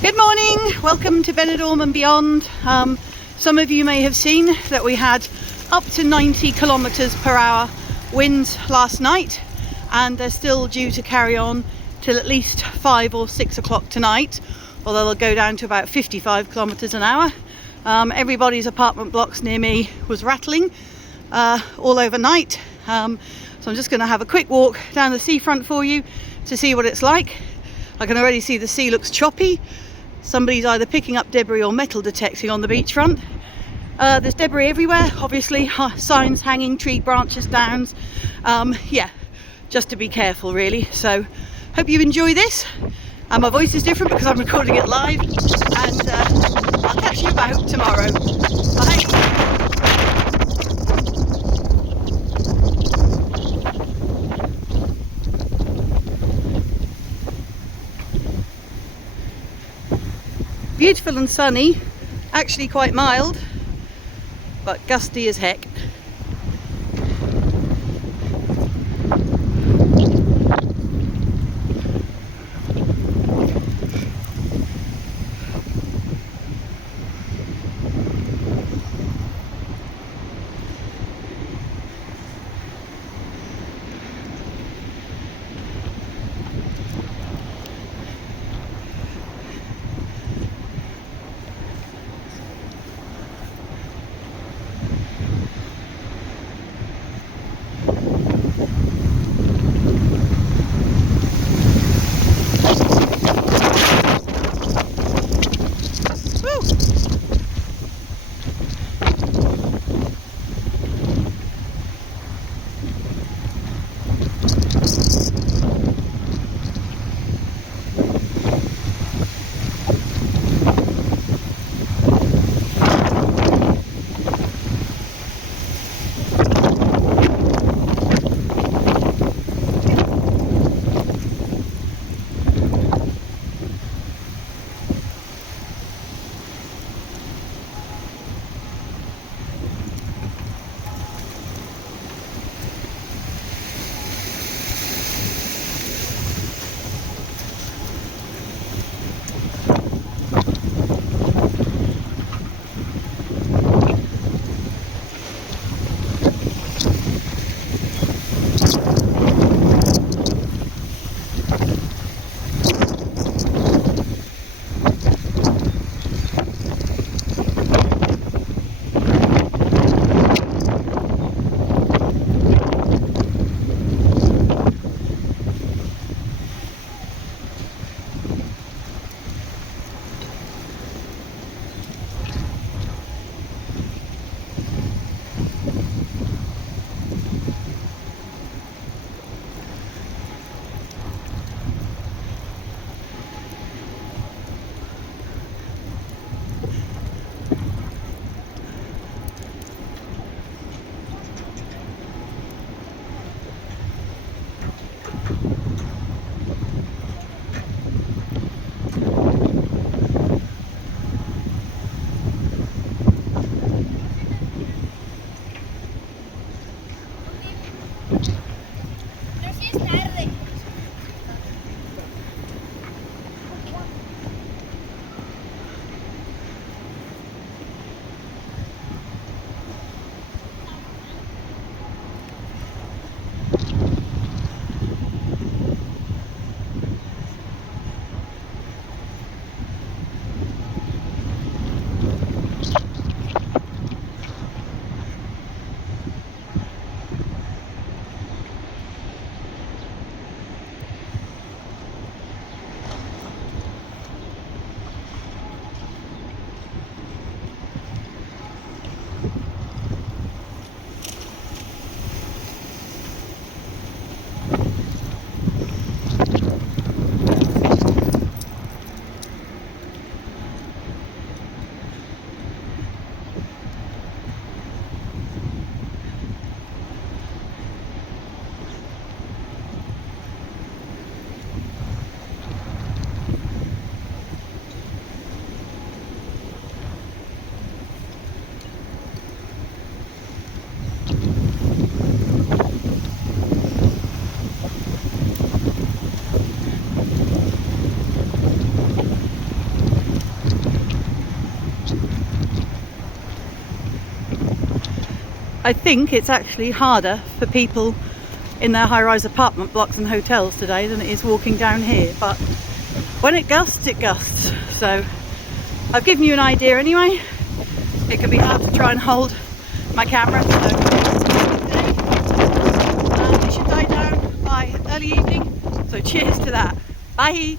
Good morning, welcome to Benidorm and beyond. Some of you may have seen that we had up to 90 kilometers per hour winds last night, and they're still due to carry on till at least 5 or 6 o'clock tonight, although they'll go down to about 55 kilometers an hour. Everybody's apartment blocks near me was rattling all overnight, so I'm just going to have a quick walk down the seafront for you to see what it's like. I can already see the sea looks choppy. Somebody's either picking up debris or metal detecting on the beachfront. There's debris everywhere, obviously, signs hanging, tree branches down. Yeah, just to be careful really. So hope you enjoy this. My voice is different because I'm recording it live, and I'll catch you about tomorrow. Bye. Beautiful and sunny, actually quite mild, but gusty as heck. I think it's actually harder for people in their high-rise apartment blocks and hotels today than it is walking down here, but when it gusts, it gusts. So I've given you an idea anyway. It can be hard to try and hold my camera, so and it should die down by early evening, so cheers to that. Bye.